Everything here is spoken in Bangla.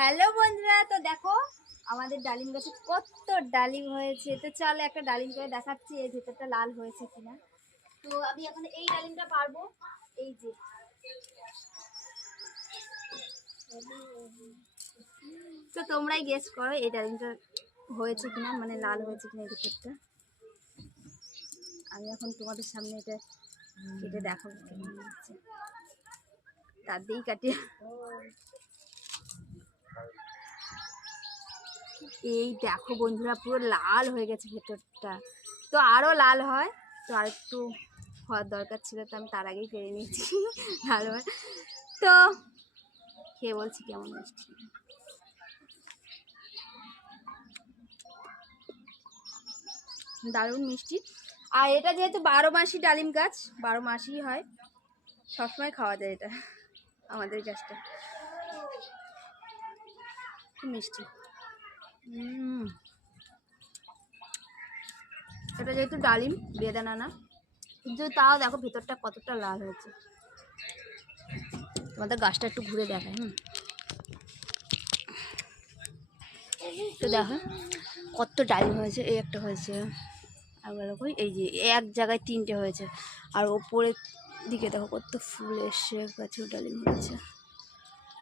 হ্যালো বন্ধুরা, তো দেখো আমাদের ডালিম গাছে কত ডালিম হয়েছে। তো চলো একটা ডালিম করে দেখাচ্ছি এর ভেতরটা লাল হয়েছে কিনা। তো আমি এখন এই ডালিমটা পারবো, এই যে তো তোমরাই গেস করো এই ডালিমটা হয়েছে কিনা, মানে লাল হয়েছে কিনা এই ভেতরটা। আমি এখন তোমাদের সামনে এটা কেটে দেখাবো কেমন হচ্ছে, তার দিয়েই কাটিয়ে। এই দেখো বন্ধুরা, পুরো লাল হয়ে গেছে ভেতরটা। তো আরও লাল হয়, তো আর একটু হওয়ার দরকার ছিল, তো আমি তার আগেই পেরে নিয়েছি লাল হয়। তো খেয়ে বলছি কেমন মিষ্টি। দারুণ মিষ্টি। আর এটা যেহেতু 12 মাসি ডালিম গাছ, 12 মাসই হয়, সবসময় খাওয়া যায় এটা আমাদের গাছটা। খুব মিষ্টি। এটা যেহেতু ডালিম বেদানা না, কিন্তু তাও দেখো ভেতরটা কতটা লাল হয়েছে। তোমাদের গাছটা একটু ঘুরে দেখায়। তো দেখো কত ডালিম হয়েছে, এই একটা হয়েছে, আর এই যে এক জায়গায় 3টে হয়েছে, আর ওপরের দিকে দেখো কত ফুল এসে গাছে ডালিম হয়েছে।